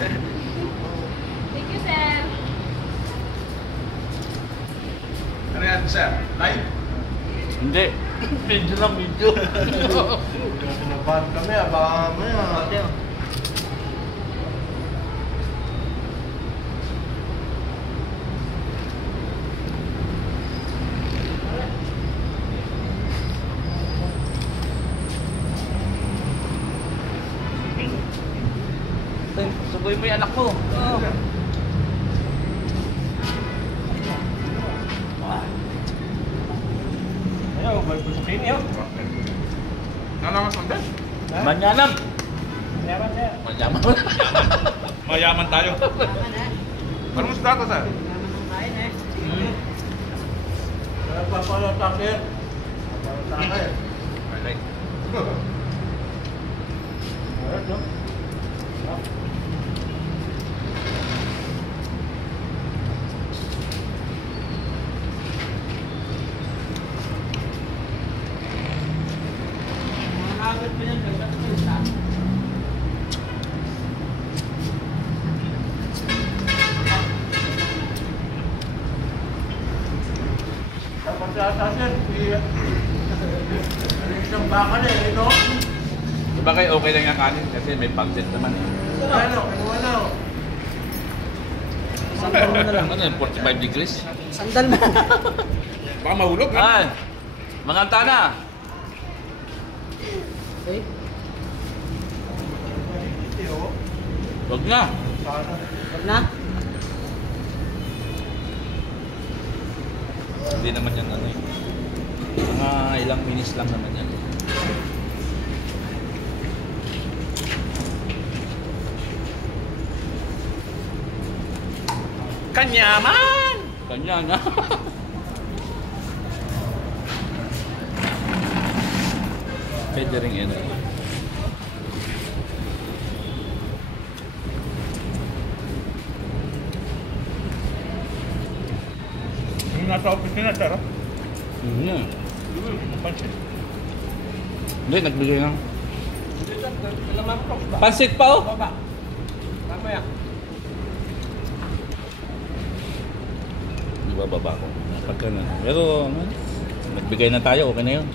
Thank you, sir. Ano yan, sir? Live? Hindi. Medyo lang, medyo. Pinabahan kami, baka maya. Subuhin mo yung anak mo. Ayaw, balik ko sa kini, oh. Nalaman sandal? Manyanam. Mayaman, sir. Manyaman. Mayaman tayo. Anong gusto ko, sir? Nagpapalata, sir. Nagpapalata, sir. Alay. Alright, no? Agad pa yan, agad pa yan. Dapat sa atasin, isang baka na eh, no? Diba kayo okay lang yung kanin kasi may pancit naman eh. Ano, kinuha na, oh. Sandal mo na lang. Ano yun, 45 degrees? Sandal mo. Baka mahulog, ha? Ay, mga tana. Okay. Huwag na. Huwag na. Hindi naman yan ano eh. Mga ilang minutes lang naman yan. Kanyaman! Kanya na. Pwede rin yan eh. Yung nasa opisina, sir, ha? Mm. Pansin. Hindi, nagbigay lang. Pansit pa oh. Mamaya. Di ba baba ko? Pagka na. Pero ano, nagbigay na tayo, okay na yun.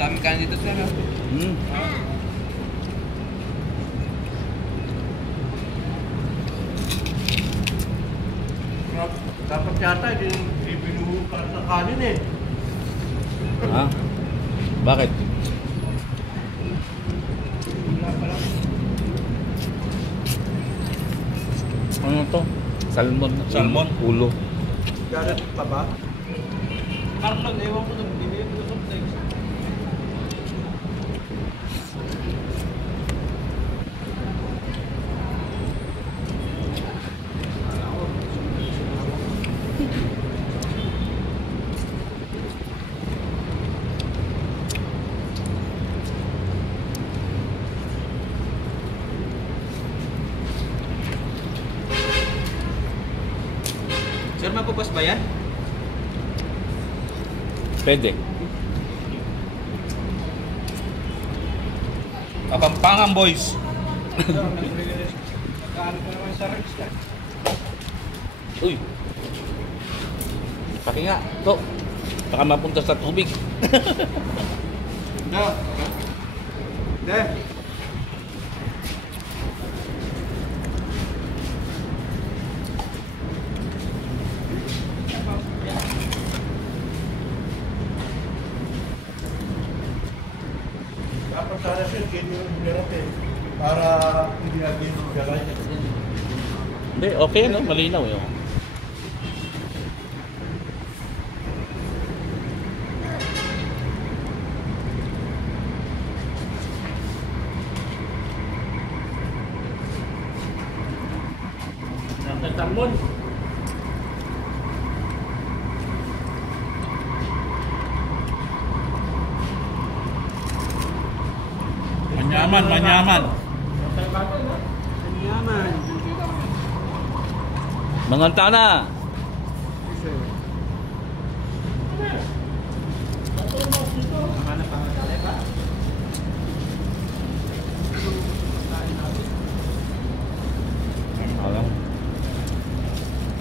Dami ka dito, sir. Hmm. Dapat yata, hindi binuho para sa kanin eh. Ha? Bakit? Ano to? Salmon. Salmon? Ulo. Galit pa ba? Carlon, ewan ko nung binili ko sa text. Sir, mapupas ba yan? Pwede. Kapampangan, boys. Uy. Paki nga. To. Baka mapunta sa tubig. No. De. Dapat sana siya, ganyan yung hirap eh. Para hindi natin yung galay. Hindi, okay no? Malinaw yun. Nagtatalmon. Manyaman, manyaman. Yaman. Manganta na. Hanap pa ang dali pa.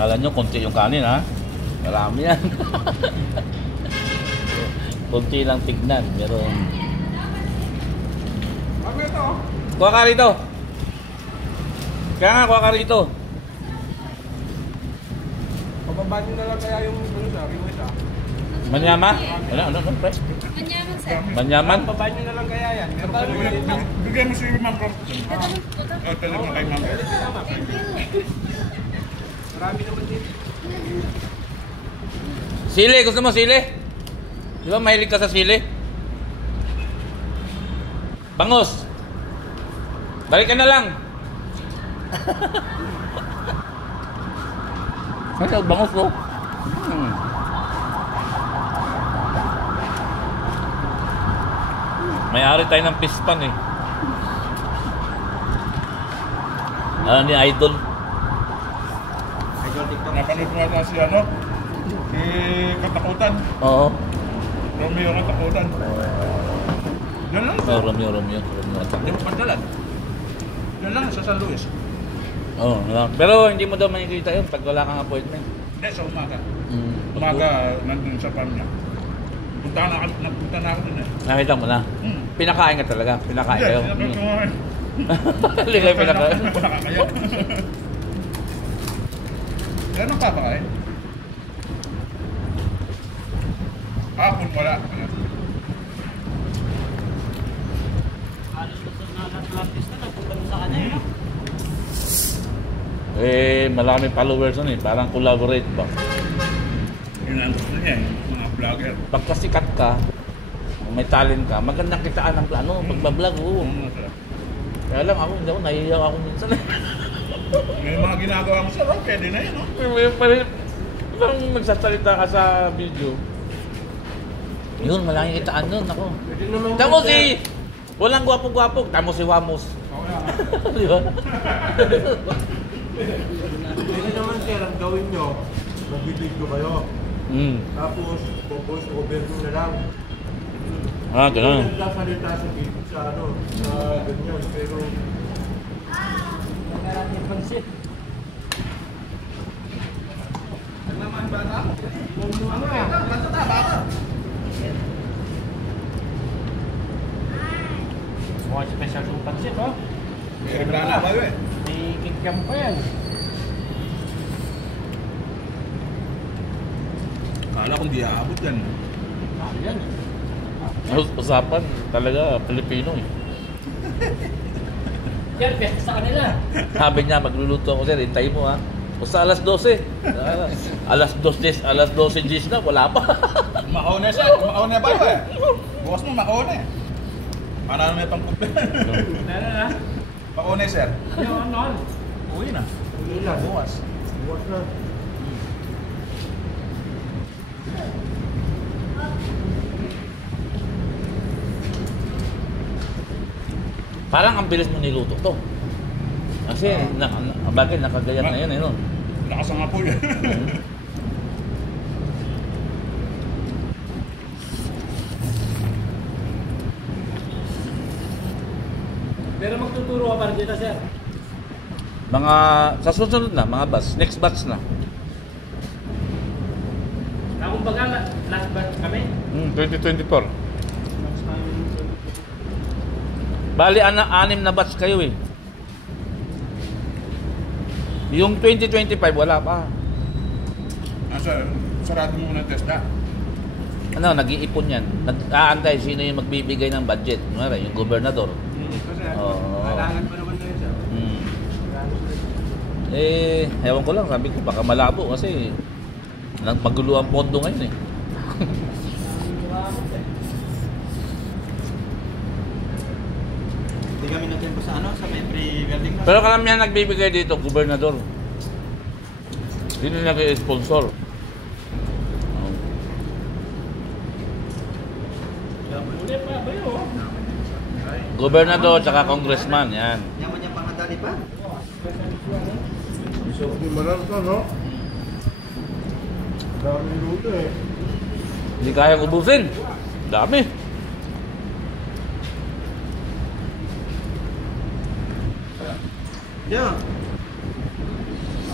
Alam nyo, konti yung kanin ha. Marami yan. Konti lang tignan. Pero... Ano ito? Kuha ka rito. Kaya nga, kuha ka rito. Pababa nyo na lang kaya yung ano sa yung isa. Manyama? Ano, pre? Manyaman, sir. Manyaman? Pababa nyo na lang kaya yan. Meron pa naman dito. Bigyan mo si Ma'am Rob. Ito. Tala mo kay Ma'am Rob. Marami naman dito. Sili, gusto mo sili? Di ba mahilig ka sa sili? Bangus. Balik ka na lang. Ano bangus ko? May-ari tayo ng pispan eh. Ano ni Idol? Idol TikTok. Napanood ko nga si ano? Si Katakutan. Oo. Romeo Katakutan. Yan lang. Oh, Romeo. Hindi mo pandalan. Yan lang sa San Luis. Oo. Pero hindi mo daw makikita yun pag wala kang appointment. Hindi, sa umaga. Umaga, nandun sa farm niya. Punta na ako dun eh. Nakita mo na. Pinakain ka talaga. Pinakain kayo. Hindi, sinabi ko nga eh. Hindi kayo pinakain. Pinakain. Ganun pa ba kayo? Hapon wala. Halos gusto na artista na punta sa kanya. Eh, marami followers nun eh. Parang collaborate ba? Yun ang gusto niya eh. Mga vlogger. Pagka sikat ka, kung may talent ka, magandang kitaan ng plano. Pagbablog, oo. Kaya lang ako, hindi ako, nahihiyak ako minsan eh. May mga ginagawa mo sa rock, pwede na yun, no? Parang magsasalita ka sa video. Yun, malaking kitaan nun, ako. Pwede naman. Tamo si... Walang gwapo-gwapo. Tamo si Wamos. Di ba? Pwede naman sir, ang gawin nyo, magbibigyo kayo. Tapos, voice over nyo na lang. Ah, ganun. Hindi nagsasalita sa video, sa ano, sa ganyan. Pero, Marami ang pansit. Ano naman ba na? Ano yan? Basta na, baka. Mukhang special yung pansit, oh. May na ba yun eh? May kikiam pa yan. Kala kong di aabot yan. Sabi yan. Usapan, talaga, Pilipino eh. Yan, best sa kanila. Sabi niya, magluluto ako sir, hintayin mo ha. Basta alas 12. Alas 12 na, wala pa. Makauna siya. Makauna ba ba eh? Bukas mo makauna eh. Para may pangkumpin. Dala na. Makauna sir. Yung ano. Uwi na. hindi lang. Bukas. Bukas na. Parang ang bilis mo niluto to. Kasi, bakit nakagayat na yan eh, no? Lakas ang apoy. Pero magtuturo ka pa rin dito, sir. Mga, sa susunod na, mga batch, next batch na. Kung baga, last batch kami. 2024. Bali, 6 na batch kayo eh. Yung 2025, wala pa. Sarado mo muna ang test na. Ano, nag-iipon yan. Nag-aantay sino yung magbibigay ng budget. Kunwari, yung gobernador. Kasi, Oo. kailangan pa naman na yun siya. Ewan ko lang, sabi ko baka malabo kasi magulo ang pondo ngayon eh. Hindi kami nagtempo sa ano, sa may pre-welding na. Pero karamihan nagbibigay dito, gobernador. Sino yung nag-sponsor? Uli pa ba yun? Gobernador tsaka congressman, yan. Yaman niya pangadali pa. Sarap yung malansa, no? Dami luto eh. Hindi kaya ubusin. Dami. Yeah.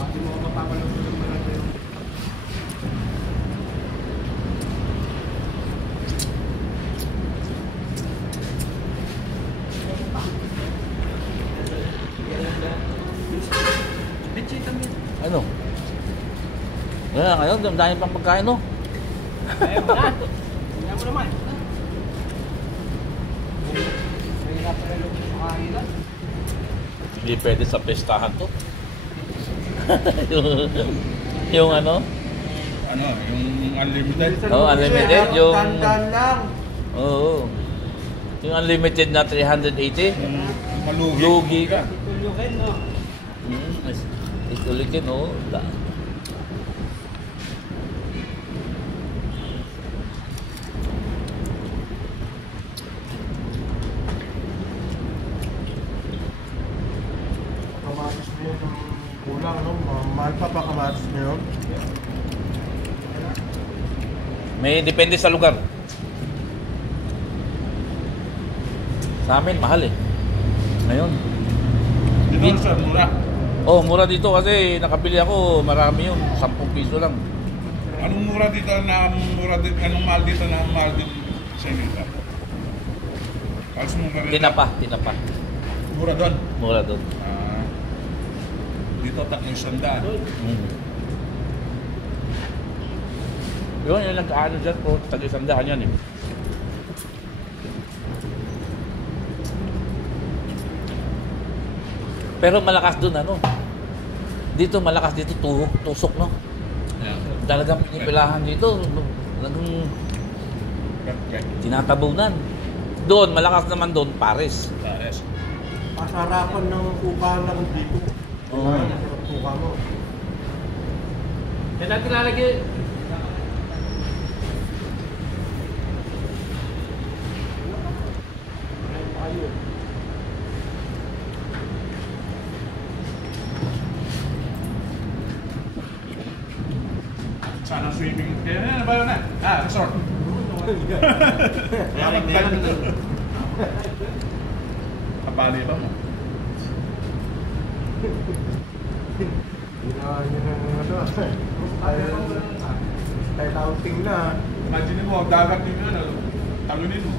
Hindi mo mapapanood ng malansa yun. Ano? Kaya ngayon, dami pang pagkain, no? Ayaw mo na. Tingnan mo naman. Mahirap na lang yung makahila. Hindi pwede sa pestahan to. yung ano? Ano, yung unlimited. Oo, unlimited, yung- Dandan lang. Oo. Yung unlimited na 380. Yung malugi. Lugi ka. Tutulukin, no? Itulikin, oo. Kamatis na yun yung kulang, no? Mahal pa pa kamatis na yun. May depende sa lugar. Sa amin, mahal eh. Ngayon. Dito sir, mura. Oh, mura dito kasi nakabili ako, marami yun. 10 piso lang. Anong mura dito na mura dito? Anong mahal dito na mahal din sa inyo? Halos mura rin. Tinapa. Mura doon. Mura doon. Ah, dito 300. Yun, yung nag-ano dyan po, tag-100 yan eh. Pero malakas doon, ano? Dito, malakas dito, tusok, no? Yeah. Talagang pinipilahan dito, talagang Perfect. tinatabunan. Doon, malakas naman doon, pares. Tares. Pasarapan ng kuka lang dito. Oo. Ang kuka mo. Yan natin lalagay. Sana swimming. Kaya na ba na? Ah, resort. Yaring na yan. Kapali ba mo? Ginawa niyo ng ano. Ay, outing na. Imagine mo, ang dagat ninyo, ano, talunin mo.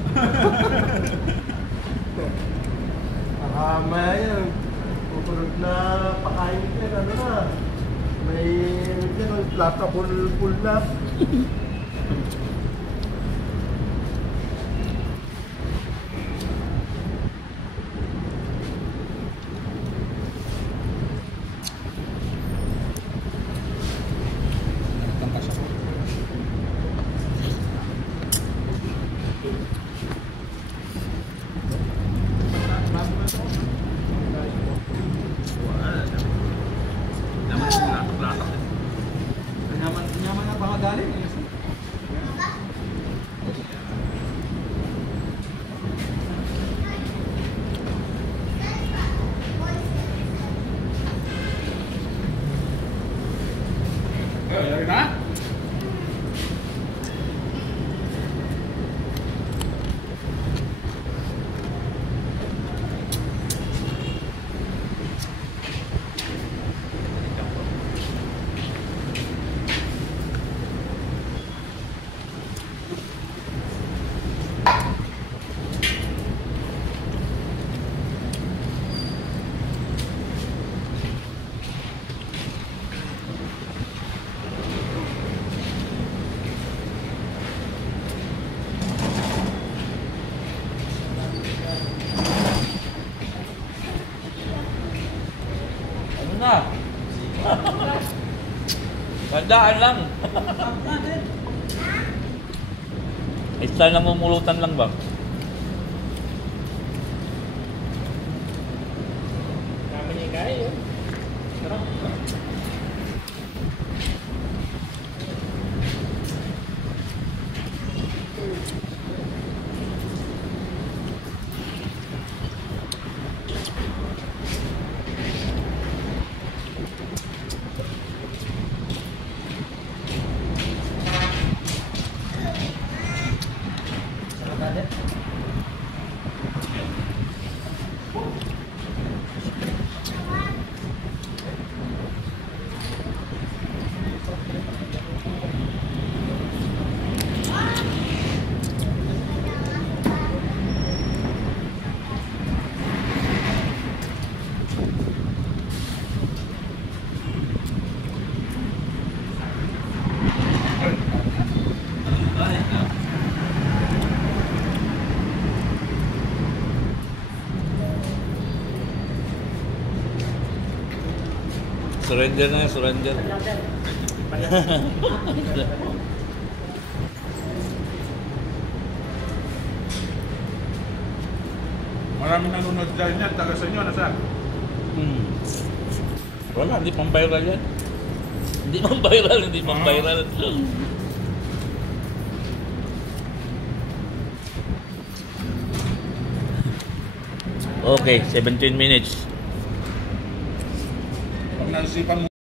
Maya yan. Pupunod na pakain yan. Ano na. May plata full na. Nyaman na baka galing. Yari na? Ano na? Tandaan lang. Style na mumulutan lang ba? Namin yung kaya yun. Sarap. Surrender na, surrender. Maraming nanonood dahil yan, taga sa inyo, nasa? Hmm. Wala, hindi pang viral yan. Hindi pang viral, hindi pang viral. Okay, 17 minutes. Pag naisipan mo